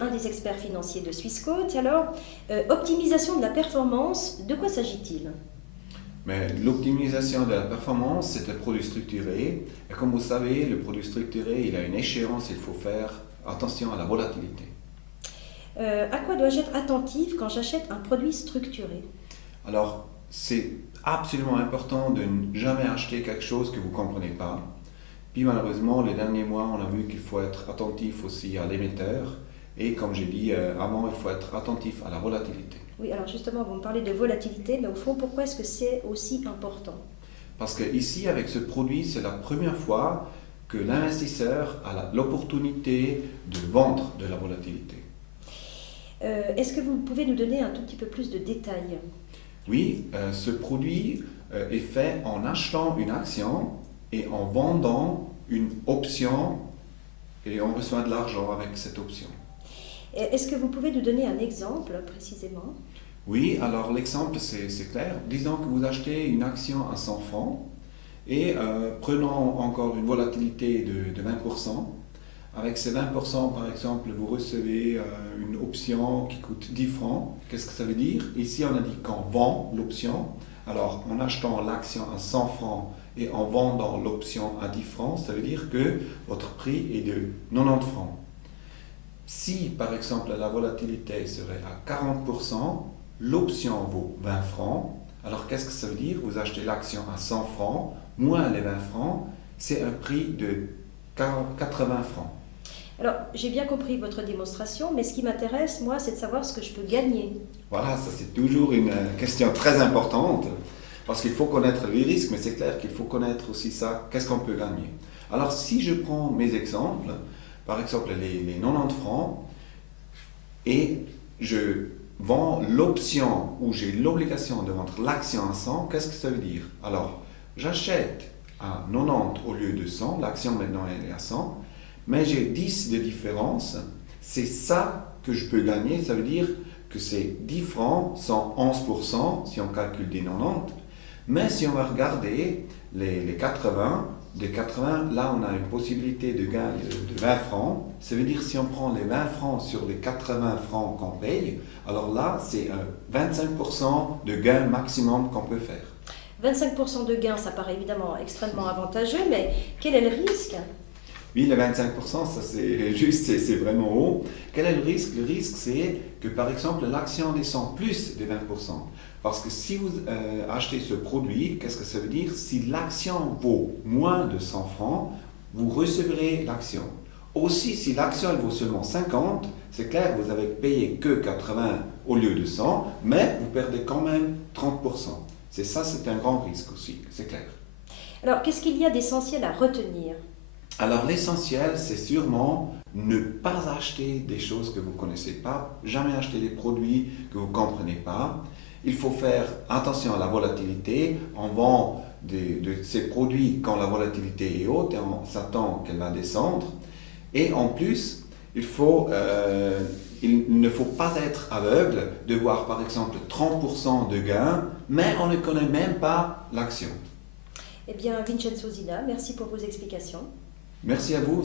êtes un des experts financiers de Swissquote. Alors, optimisation de la performance, de quoi s'agit-il? Mais l'optimisation de la performance, c'est un produit structuré. Et comme vous savez, le produit structuré, il a une échéance, il faut faire attention à la volatilité. À quoi dois-je être attentif quand j'achète un produit structuré? Alors, c'est absolument important de ne jamais acheter quelque chose que vous ne comprenez pas. Puis malheureusement, les derniers mois, on a vu qu'il faut être attentif aussi à l'émetteur. Et comme j'ai dit avant, il faut être attentif à la volatilité. Oui, alors justement, vous me parlez de volatilité, mais au fond, pourquoi est-ce que c'est aussi important? Parce que ici, avec ce produit, c'est la première fois que l'investisseur a l'opportunité de vendre de la volatilité. Est-ce que vous pouvez nous donner un tout petit peu plus de détails? Oui, ce produit est fait en achetant une action et en vendant une option et on reçoit de l'argent avec cette option. Est-ce que vous pouvez nous donner un exemple précisément? Oui, alors l'exemple c'est clair. Disons que vous achetez une action à 100 francs et prenons encore une volatilité de 20%. Avec ces 20%, par exemple, vous recevez une option qui coûte 10 francs. Qu'est-ce que ça veut dire? Ici, on a dit qu'on vend l'option. Alors, en achetant l'action à 100 francs et en vendant l'option à 10 francs, ça veut dire que votre prix est de 90 francs. Si, par exemple, la volatilité serait à 40%, l'option vaut 20 francs. Alors, qu'est-ce que ça veut dire? Vous achetez l'action à 100 francs, moins les 20 francs, c'est un prix de 80 francs. Alors, j'ai bien compris votre démonstration, mais ce qui m'intéresse, moi, c'est de savoir ce que je peux gagner. Voilà, ça c'est toujours une question très importante, parce qu'il faut connaître les risques, mais c'est clair qu'il faut connaître aussi ça, qu'est-ce qu'on peut gagner. Alors, si je prends mes exemples, par exemple les 90 francs, et je vends l'option où j'ai l'obligation de vendre l'action à 100, qu'est-ce que ça veut dire? Alors, j'achète à 90 au lieu de 100, l'action maintenant elle est à 100, mais j'ai 10 de différence, c'est ça que je peux gagner, ça veut dire que c'est 10 francs, 111% si on calcule des 90, mais si on va regarder les 80, des 80, là on a une possibilité de gain de 20 francs, ça veut dire si on prend les 20 francs sur les 80 francs qu'on paye, alors là c'est 25% de gain maximum qu'on peut faire. 25% de gain, ça paraît évidemment extrêmement avantageux, mais quel est le risque? Oui, les 25%, ça c'est juste, c'est vraiment haut. Quel est le risque? Le risque, c'est que par exemple, l'action descend plus de 20%. Parce que si vous achetez ce produit, qu'est-ce que ça veut dire? Si l'action vaut moins de 100 francs, vous recevrez l'action. Aussi, si l'action vaut seulement 50, c'est clair, vous avez payé que 80 au lieu de 100, mais vous perdez quand même 30%. C'est un grand risque aussi, c'est clair. Alors, qu'est-ce qu'il y a d'essentiel à retenir? Alors l'essentiel, c'est sûrement ne pas acheter des choses que vous ne connaissez pas, jamais acheter des produits que vous ne comprenez pas. Il faut faire attention à la volatilité. On vend de ces produits quand la volatilité est haute et on s'attend qu'elle va descendre. Et en plus, il ne faut pas être aveugle de voir par exemple 30% de gain, mais on ne connaît même pas l'action. Eh bien, Vincenzo Zina, merci pour vos explications. Merci à vous.